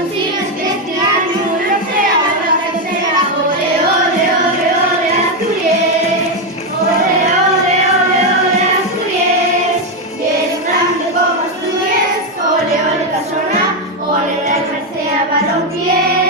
consigas que este año lo sea, la que sea. Ole, ole, ole, ole, Asturias. Ole, ole, ole, ole, Asturias. Bien grande como Asturias. Ole, ole, Casona. Ole, la Mercea Balompié.